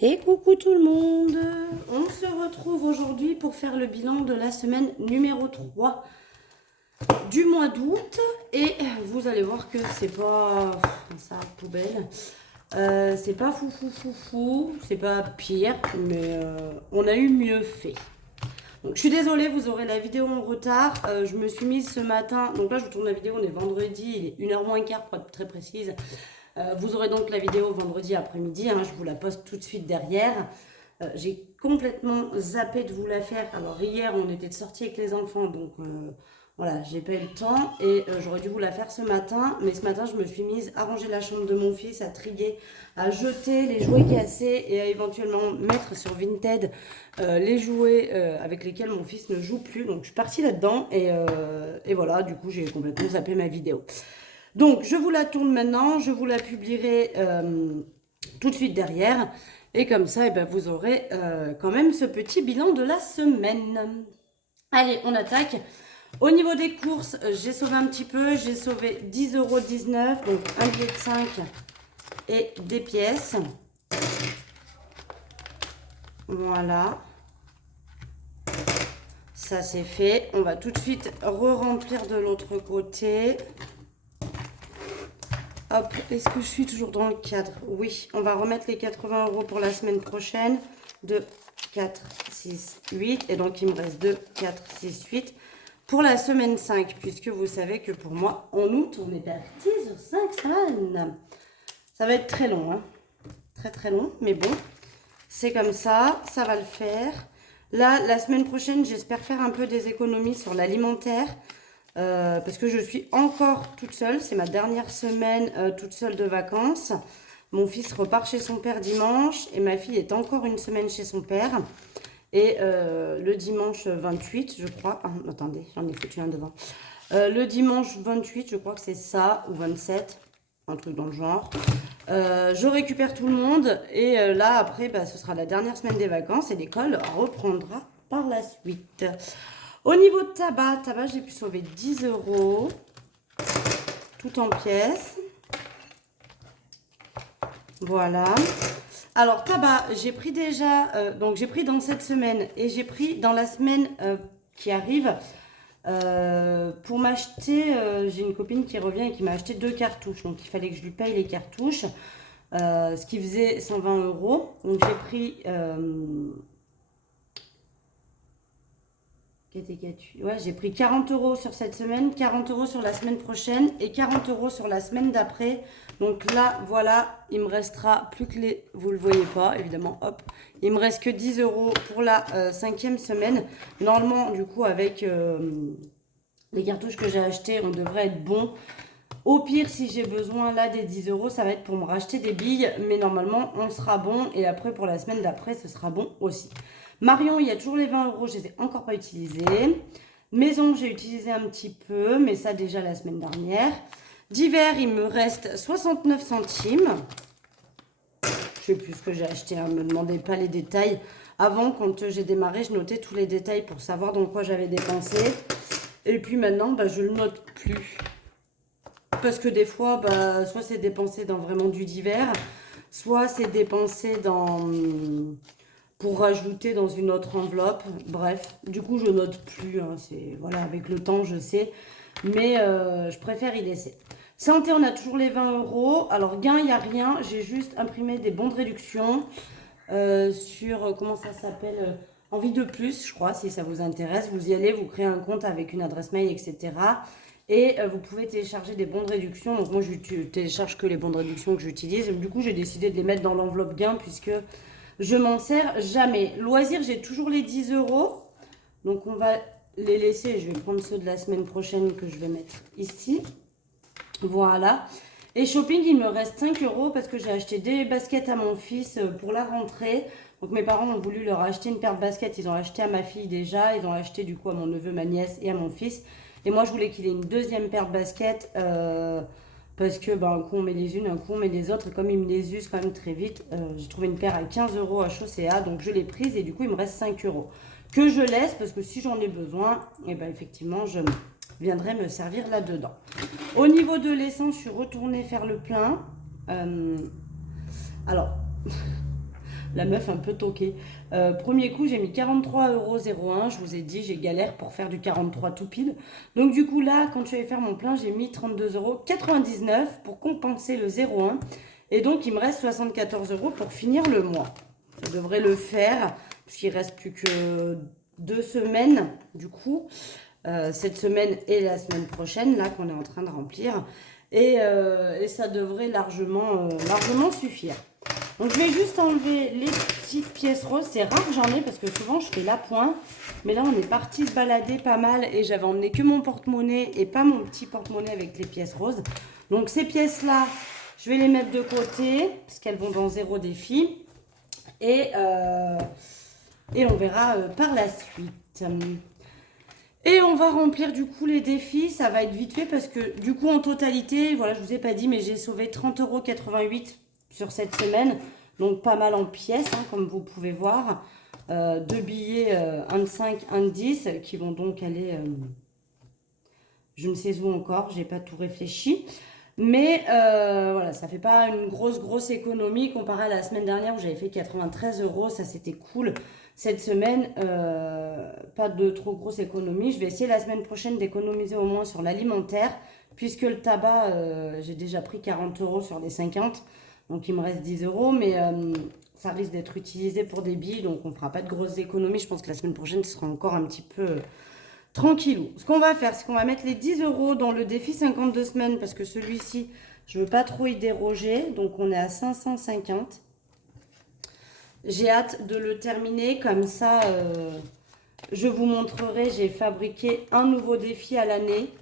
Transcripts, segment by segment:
Et coucou tout le monde. On se retrouve aujourd'hui pour faire le bilan de la semaine numéro 3 du mois d'août. Et vous allez voir que c'est pas ça poubelle. C'est pas fou, c'est pas pire, mais on a eu mieux fait. Donc je suis désolée, vous aurez la vidéo en retard. Je me suis mise ce matin, donc là je tourne la vidéo, on est vendredi, il est 1h moins quart pour être très précise. Vous aurez donc la vidéo vendredi après-midi, hein, je vous la poste tout de suite derrière. J'ai complètement zappé de vous la faire. Alors hier on était de sortie avec les enfants, donc voilà, j'ai pas eu le temps et j'aurais dû vous la faire ce matin. Mais ce matin je me suis mise à ranger la chambre de mon fils, à trier, à jeter les jouets cassés et à éventuellement mettre sur Vinted les jouets avec lesquels mon fils ne joue plus. Donc je suis partie là-dedans et voilà, du coup j'ai complètement zappé ma vidéo. Donc, je vous la tourne maintenant, je vous la publierai tout de suite derrière. Et comme ça, eh ben, vous aurez quand même ce petit bilan de la semaine. Allez, on attaque. Au niveau des courses, j'ai sauvé un petit peu. J'ai sauvé 10,19 €, donc un billet de 5 et des pièces. Voilà. Ça, c'est fait. On va tout de suite re-remplir de l'autre côté. Hop, est-ce que je suis toujours dans le cadre? Oui, on va remettre les 80 € pour la semaine prochaine. 2, 4, 6, 8. Et donc, il me reste 2, 4, 6, 8 pour la semaine 5. Puisque vous savez que pour moi, en août, on est parti sur 5 semaines. Ça va être très long, hein. Très, très long. Mais bon, c'est comme ça. Ça va le faire. Là, la semaine prochaine, j'espère faire un peu des économies sur l'alimentaire. Parce que je suis encore toute seule. C'est ma dernière semaine toute seule de vacances. Mon fils repart chez son père dimanche et ma fille est encore une semaine chez son père. Et le dimanche 28, je crois. Ah, attendez, j'en ai foutu un devant. Le dimanche 28, je crois que c'est ça, ou 27, un truc dans le genre. Je récupère tout le monde et là, après, bah, ce sera la dernière semaine des vacances et l'école reprendra par la suite. Au niveau de tabac, j'ai pu sauver 10 €, tout en pièces. Voilà. Alors, tabac, j'ai pris déjà, donc j'ai pris dans cette semaine et j'ai pris dans la semaine qui arrive pour m'acheter, j'ai une copine qui revient et qui m'a acheté 2 cartouches. Donc, il fallait que je lui paye les cartouches, ce qui faisait 120 €. Donc, j'ai pris... Ouais, j'ai pris 40 € sur cette semaine, 40 € sur la semaine prochaine et 40 € sur la semaine d'après. Donc là, voilà, il me restera plus que les... Vous le voyez pas, évidemment, hop. Il me reste que 10 € pour la 5e semaine. Normalement, du coup, avec les cartouches que j'ai achetées, on devrait être bon. Au pire, si j'ai besoin là des 10 €, ça va être pour me racheter des billes. Mais normalement, on sera bon. Et après, pour la semaine d'après, ce sera bon aussi. Marion, il y a toujours les 20 €, je ne les ai encore pas utilisés. Maison, j'ai utilisé un petit peu, mais ça déjà la semaine dernière. Divers, il me reste 69 centimes. Je ne sais plus ce que j'ai acheté, ne me demandez pas les détails. Avant, quand j'ai démarré, je notais tous les détails pour savoir dans quoi j'avais dépensé. Et puis maintenant, bah, je ne le note plus. Parce que des fois, bah, soit c'est dépensé dans vraiment du divers, soit c'est dépensé dans... pour rajouter dans une autre enveloppe. Bref, du coup, je note plus. Hein, voilà, avec le temps, je sais. Mais je préfère y laisser. Santé, on a toujours les 20 €. Alors, gain, il n'y a rien. J'ai juste imprimé des bons de réduction sur, comment ça s'appelle Envie de plus, je crois, si ça vous intéresse. Vous y allez, vous créez un compte avec une adresse mail, etc. Et vous pouvez télécharger des bons de réduction. Donc, moi, je télécharge que les bons de réduction que j'utilise. Du coup, j'ai décidé de les mettre dans l'enveloppe gain puisque... je m'en sers jamais. Loisirs, j'ai toujours les 10 €. Donc, on va les laisser. Je vais prendre ceux de la semaine prochaine que je vais mettre ici. Voilà. Et shopping, il me reste 5 € parce que j'ai acheté des baskets à mon fils pour la rentrée. Donc, mes parents ont voulu leur acheter une paire de baskets. Ils ont acheté à ma fille déjà. Ils ont acheté du coup à mon neveu, ma nièce et à mon fils. Et moi, je voulais qu'il ait une deuxième paire de baskets parce que un coup on met les unes, un coup on met les autres. Et comme ils me les usent quand même très vite, j'ai trouvé une paire à 15 € à Chaussea. Donc je l'ai prise et du coup il me reste 5 € que je laisse parce que si j'en ai besoin, et effectivement je viendrai me servir là-dedans. Au niveau de l'essence, je suis retournée faire le plein. Alors, La meuf un peu toquée. Premier coup, j'ai mis 43,01 €. Je vous ai dit, j'ai galère pour faire du 43 tout pile. Donc du coup là, quand je vais faire mon plein, j'ai mis 32,99 € pour compenser le 0,1. Et donc il me reste 74 € pour finir le mois. Ça devrait le faire, puisqu'il reste plus que 2 semaines du coup. Cette semaine et la semaine prochaine, là qu'on est en train de remplir. Et ça devrait largement suffire. Donc je vais juste enlever les petites pièces roses. C'est rare que j'en ai parce que souvent je fais l'appoint. Mais là on est parti se balader pas mal et j'avais emmené que mon porte-monnaie et pas mon petit porte-monnaie avec les pièces roses. Donc ces pièces-là, je vais les mettre de côté parce qu'elles vont dans zéro défi. Et on verra par la suite. Et on va remplir du coup les défis, ça va être vite fait parce que du coup en totalité, voilà, je vous ai pas dit, mais j'ai sauvé 30,88 € sur cette semaine. Donc pas mal en pièces, hein, comme vous pouvez voir. Deux billets, un de 5, un de 10, qui vont donc aller, je ne sais où encore, j'ai pas tout réfléchi. Mais voilà, ça fait pas une grosse économie comparé à la semaine dernière où j'avais fait 93 €, ça c'était cool. Cette semaine, pas de trop grosse économie. Je vais essayer la semaine prochaine d'économiser au moins sur l'alimentaire, puisque le tabac, j'ai déjà pris 40 € sur les 50, donc il me reste 10 €, mais ça risque d'être utilisé pour des billes, donc on fera pas de grosses économies. Je pense que la semaine prochaine, ce sera encore un petit peu tranquillou. Ce qu'on va faire, c'est qu'on va mettre les 10 € dans le défi 52 semaines, parce que celui-ci, je veux pas trop y déroger, donc on est à 550. J'ai hâte de le terminer, comme ça je vous montrerai, j'ai fabriqué un nouveau défi à l'année.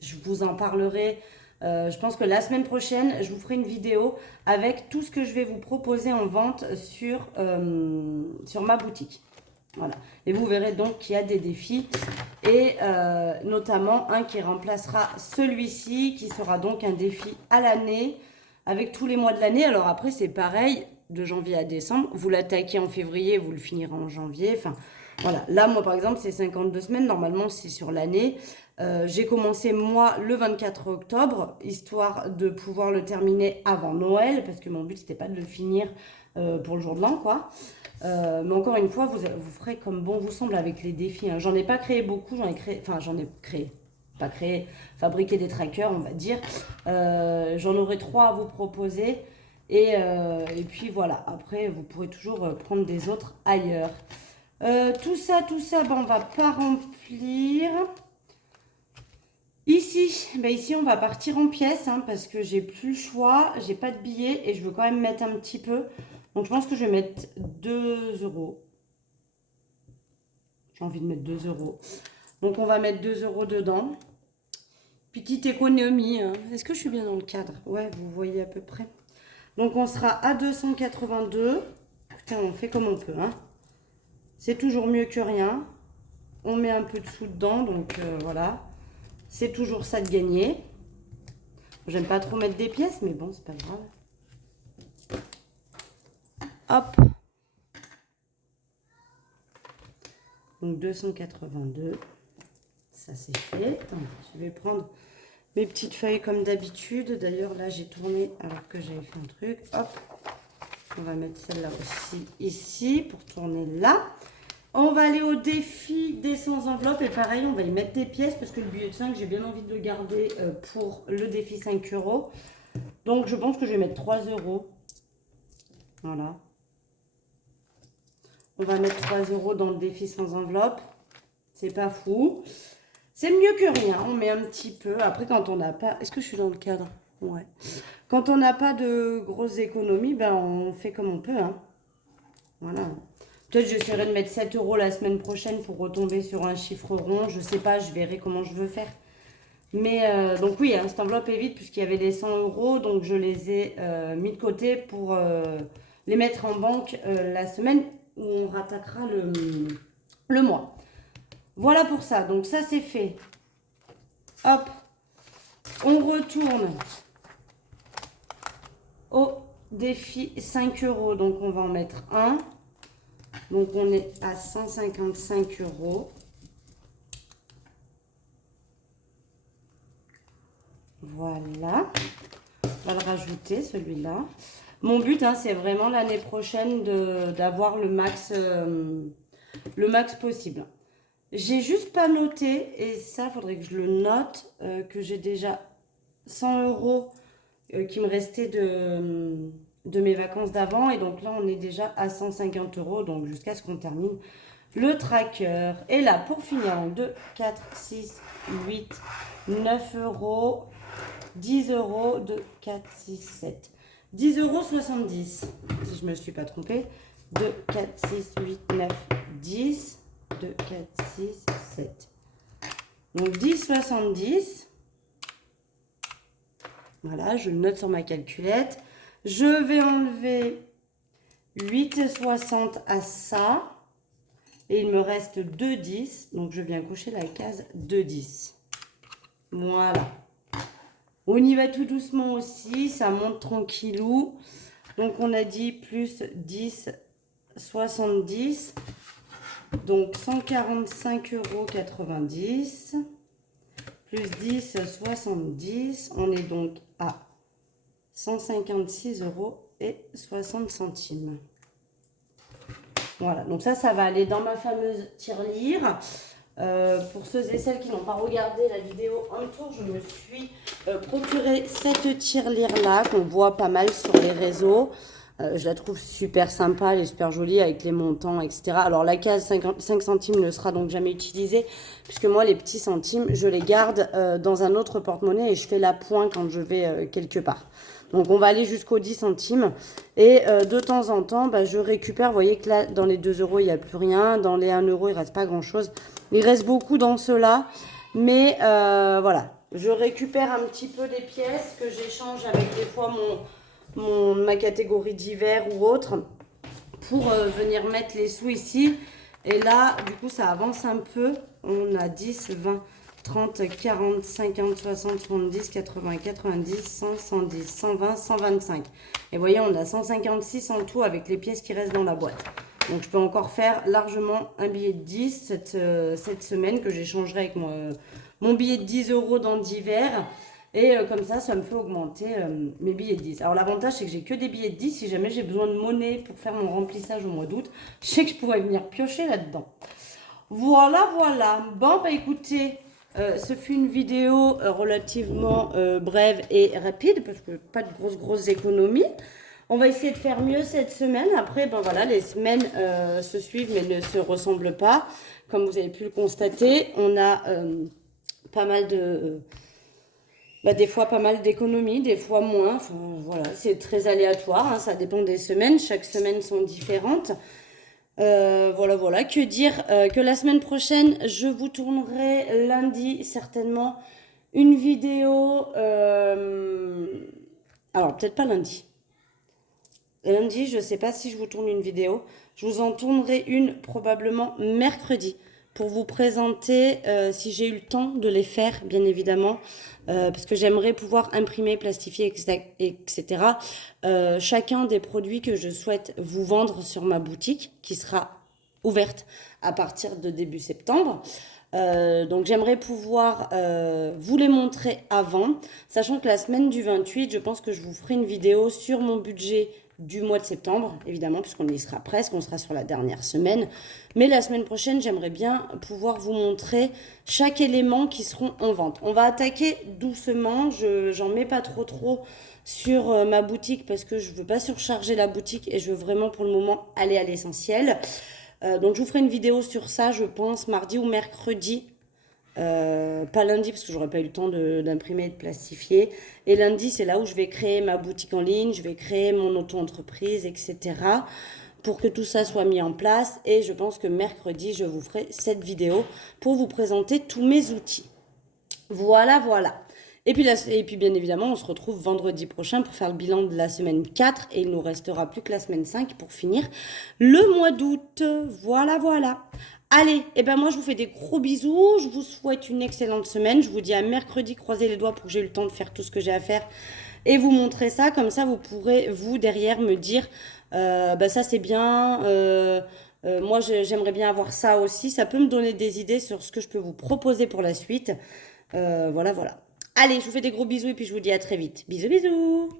Je vous en parlerai, je pense que la semaine prochaine, je vous ferai une vidéo avec tout ce que je vais vous proposer en vente sur ma boutique. Voilà. Et vous verrez donc qu'il y a des défis et notamment un qui remplacera celui-ci, qui sera donc un défi à l'année avec tous les mois de l'année. Alors après, c'est pareil, de janvier à décembre. Vous l'attaquez en février, vous le finirez en janvier. Enfin, voilà. Là, moi, par exemple, c'est 52 semaines. Normalement, c'est sur l'année. J'ai commencé, moi, le 24 octobre, histoire de pouvoir le terminer avant Noël, parce que mon but, c'était pas de le finir pour le jour de l'an, quoi. Mais encore une fois, vous ferez comme bon vous semble avec les défis. Hein. J'en ai pas créé beaucoup, fabriqué des trackers, on va dire. J'en aurai 3 à vous proposer. Et puis voilà, après, vous pourrez toujours prendre des autres ailleurs. Tout ça, ben, on va pas remplir. Ici, on va partir en pièces, hein, parce que j'ai plus le choix. J'ai pas de billets et je veux quand même mettre un petit peu. Donc, je pense que je vais mettre 2 €. J'ai envie de mettre 2 €. Donc, on va mettre 2 € dedans. Petite économie. Hein. Est-ce que je suis bien dans le cadre? Ouais, vous voyez à peu près. Donc, on sera à 282. Putain, on fait comme on peut. Hein. C'est toujours mieux que rien. On met un peu de sous dedans. Donc, voilà. C'est toujours ça de gagner. J'aime pas trop mettre des pièces, mais bon, c'est pas grave. Hop. Donc 282. Ça c'est fait. Attends, je vais prendre mes petites feuilles comme d'habitude. D'ailleurs, là, j'ai tourné alors que j'avais fait un truc. Hop. On va mettre celle-là aussi ici pour tourner là. On va aller au défi des 100 enveloppes. Et pareil, on va y mettre des pièces parce que le billet de 5, j'ai bien envie de le garder pour le défi 5 €. Donc, je pense que je vais mettre 3 €. Voilà. On va mettre 3 € dans le défi sans enveloppe. C'est pas fou. C'est mieux que rien. On met un petit peu. Après, quand on n'a pas... Est-ce que je suis dans le cadre? Ouais. Quand on n'a pas de grosses économies, ben on fait comme on peut. Hein. Voilà. Peut-être j'essaierai de mettre 7 € la semaine prochaine pour retomber sur un chiffre rond. Je sais pas, je verrai comment je veux faire. Mais donc oui, hein, cette enveloppe est vide puisqu'il y avait les 100 €. Donc je les ai mis de côté pour les mettre en banque la semaine où on rattaquera le mois. Voilà pour ça. Donc ça c'est fait. Hop. On retourne au défi 5 €. Donc on va en mettre un. Donc on est à 155 €. Voilà. On va le rajouter celui-là. Mon but, hein, c'est vraiment l'année prochaine d'avoir le max possible. J'ai juste pas noté, et ça, faudrait que je le note, que j'ai déjà 100 euros qui me restaient de mes vacances d'avant. Et donc là, on est déjà à 150 euros, donc jusqu'à ce qu'on termine le tracker. Et là, pour finir, en 2, 4, 6, 8, 9 euros, 10 euros, 2, 4, 6, 7. 10 euros 70, si je ne me suis pas trompée. 2, 4, 6, 8, 9, 10. 2, 4, 6, 7. Donc 10, 70. Voilà, je le note sur ma calculette. Je vais enlever 8,60 à ça. Et il me reste 2,10. Donc je viens cocher la case 2,10. Voilà. On y va tout doucement aussi. Ça monte tranquillou. Donc on a dit plus 10, 70. Donc 145,90 euros. Plus 10, 70. On est donc à 156,60 euros. Voilà, donc ça va aller dans ma fameuse tirelire. Pour ceux et celles qui n'ont pas regardé la vidéo en tour, je me suis procuré cette tirelire-là qu'on voit pas mal sur les réseaux. Je la trouve super sympa, elle est super jolie avec les montants, etc. Alors la case 5 centimes ne sera donc jamais utilisée, puisque moi les petits centimes, je les garde dans un autre porte-monnaie et je fais la pointe quand je vais quelque part. Donc on va aller jusqu'aux 10 centimes. Et de temps en temps, je récupère. Vous voyez que là, dans les 2 euros, il n'y a plus rien. Dans les 1 euro, il ne reste pas grand-chose. Il reste beaucoup dans ceux-là. Mais voilà, je récupère un petit peu les pièces que j'échange avec des fois ma catégorie d'hiver ou autre pour venir mettre les sous ici. Et là, du coup, ça avance un peu. On a 10, 20, 30, 40, 50, 60, 70, 80, 90, 100, 110, 120, 125. Et vous voyez, on a 156 en tout avec les pièces qui restent dans la boîte. Donc, je peux encore faire largement un billet de 10 cette semaine que j'échangerai avec mon billet de 10 euros dans d'hiver. Et comme ça me fait augmenter mes billets de 10. Alors, l'avantage, c'est que j'ai que des billets de 10. Si jamais j'ai besoin de monnaie pour faire mon remplissage au mois d'août, je sais que je pourrais venir piocher là-dedans. Voilà, voilà. Bon, écoutez, ce fut une vidéo relativement brève et rapide parce que pas de grosses économies. On va essayer de faire mieux cette semaine. Après, voilà, les semaines se suivent mais ne se ressemblent pas. Comme vous avez pu le constater, on a pas mal de... des fois pas mal d'économies, des fois moins. Enfin, voilà, c'est très aléatoire, hein, ça dépend des semaines. Chaque semaine sont différentes. Voilà. Que dire que la semaine prochaine, je vous tournerai lundi certainement une vidéo. Alors, peut-être pas lundi. Lundi, je ne sais pas si je vous tourne une vidéo. Je vous en tournerai une probablement mercredi pour vous présenter, si j'ai eu le temps de les faire, bien évidemment, parce que j'aimerais pouvoir imprimer, plastifier, etc. Chacun des produits que je souhaite vous vendre sur ma boutique, qui sera ouverte à partir de début septembre. Donc j'aimerais pouvoir vous les montrer avant, sachant que la semaine du 28, je pense que je vous ferai une vidéo sur mon budget du mois de septembre, évidemment, puisqu'on y sera presque, on sera sur la dernière semaine. Mais la semaine prochaine, j'aimerais bien pouvoir vous montrer chaque élément qui seront en vente. On va attaquer doucement, j'en mets pas trop sur ma boutique parce que je veux pas surcharger la boutique et je veux vraiment pour le moment aller à l'essentiel. Donc je vous ferai une vidéo sur ça, je pense, mardi ou mercredi. Pas lundi parce que j'aurais pas eu le temps d'imprimer et de plastifier. Et lundi, c'est là où je vais créer ma boutique en ligne, je vais créer mon auto-entreprise, etc. pour que tout ça soit mis en place. Et je pense que mercredi, je vous ferai cette vidéo pour vous présenter tous mes outils. Voilà. Et puis bien évidemment, on se retrouve vendredi prochain pour faire le bilan de la semaine 4 et il nous restera plus que la semaine 5 pour finir le mois d'août. Voilà. Allez, moi je vous fais des gros bisous, je vous souhaite une excellente semaine, je vous dis à mercredi, croisez les doigts pour que j'ai eu le temps de faire tout ce que j'ai à faire et vous montrer ça, comme ça vous pourrez vous derrière me dire ça c'est bien, moi j'aimerais bien avoir ça aussi, ça peut me donner des idées sur ce que je peux vous proposer pour la suite. Voilà. Allez, je vous fais des gros bisous et puis je vous dis à très vite. Bisous.